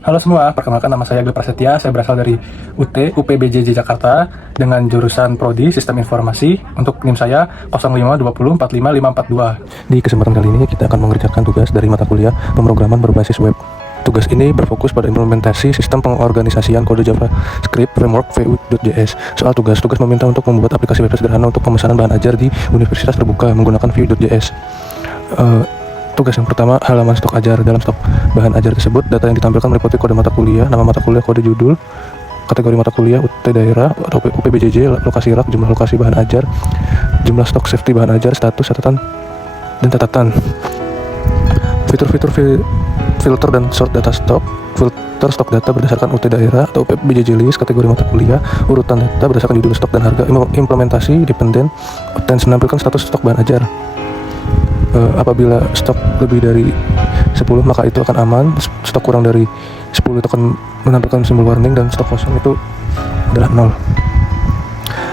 Halo semua, perkenalkan nama saya Gil Prasetya. Saya berasal dari UPBJJ Jakarta dengan jurusan Prodi Sistem Informasi. Untuk NIM saya 052045542. Di kesempatan kali ini kita akan mengerjakan tugas dari mata kuliah pemrograman berbasis web. Tugas ini berfokus pada implementasi sistem pengorganisasian kode JavaScript framework Vue.js. Soal tugas meminta untuk membuat aplikasi web sederhana untuk pemesanan bahan ajar di universitas terbuka menggunakan Vue.js. Tugas yang pertama, halaman stok ajar. Dalam stok bahan ajar tersebut, data yang ditampilkan meliputi kode mata kuliah, nama mata kuliah, kode judul, kategori mata kuliah, UT daerah atau UPBJJ, lokasi rak, jumlah lokasi bahan ajar, jumlah stok safety bahan ajar, status, catatan, dan catatan. Fitur-fitur filter dan sort data stok. Filter stok data berdasarkan UT daerah atau UPBJJ list, kategori mata kuliah, urutan data berdasarkan judul stok dan harga. Implementasi dependent obtains menampilkan status stok bahan ajar. Apabila stok lebih dari 10 maka itu akan aman, stok kurang dari 10 itu akan menampilkan simbol warning, dan stok kosong itu adalah 0.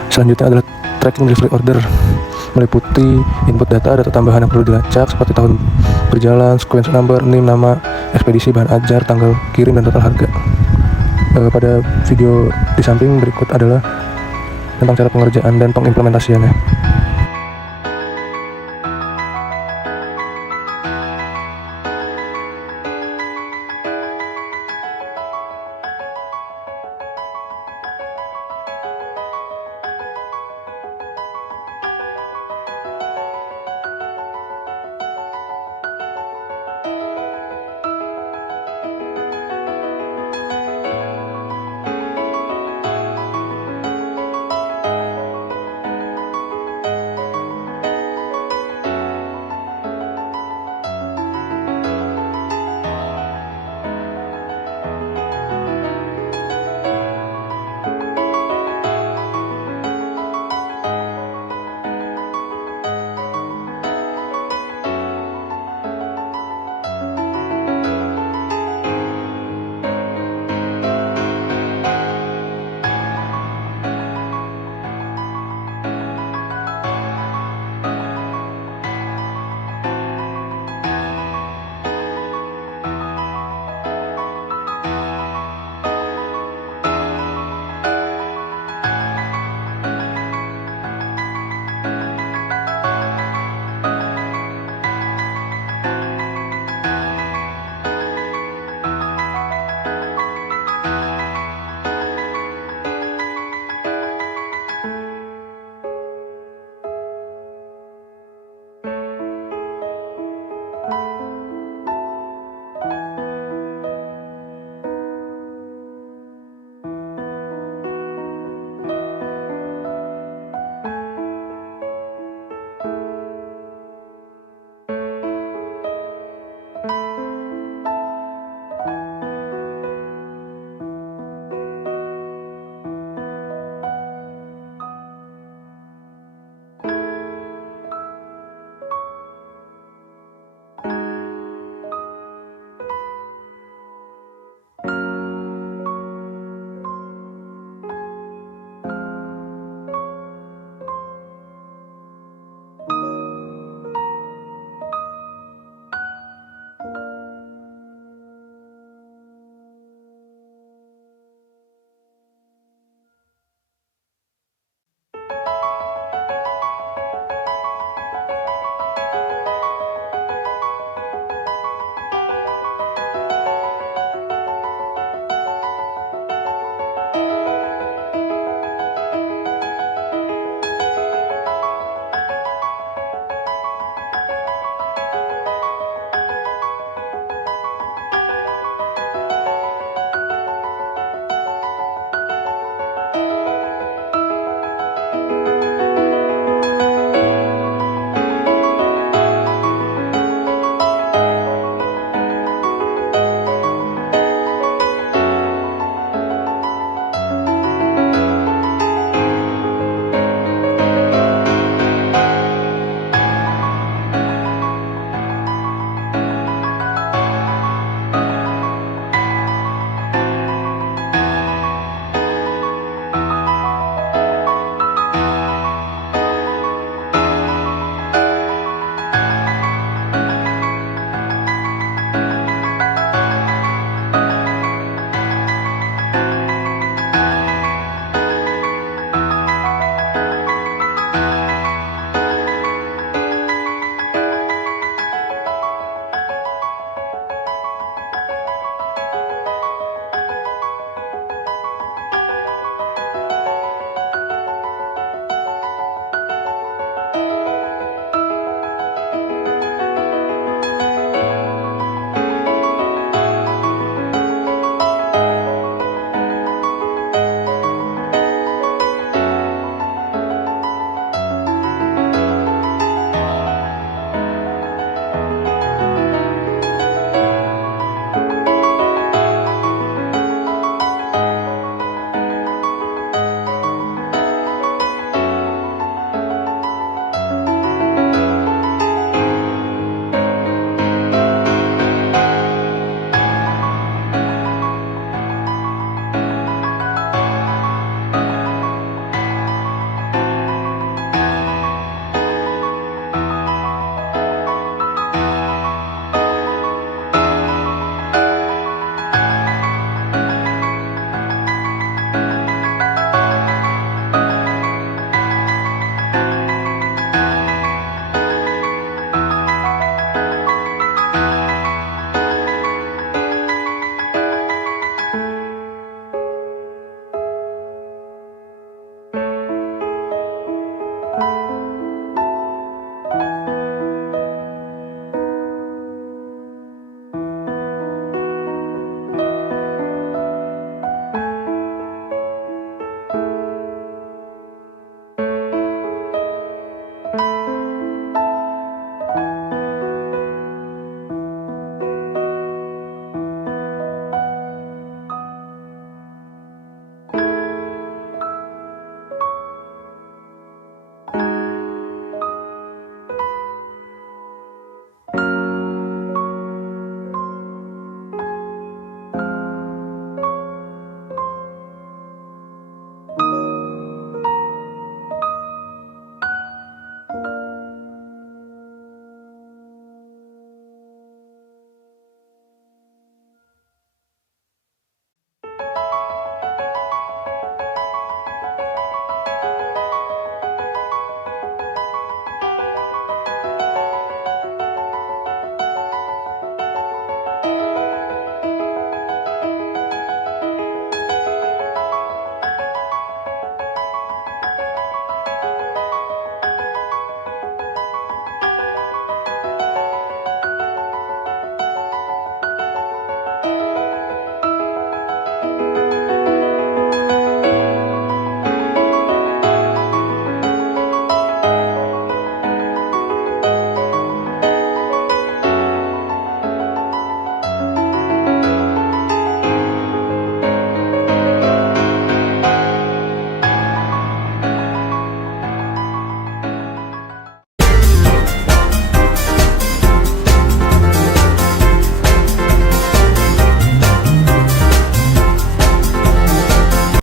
Selanjutnya adalah tracking delivery order, meliputi input data tambahan yang perlu dilacak seperti tahun berjalan, sequence number, NIM, nama, ekspedisi bahan ajar, tanggal kirim, dan total harga. Pada video di samping berikut adalah tentang cara pengerjaan dan pengimplementasiannya.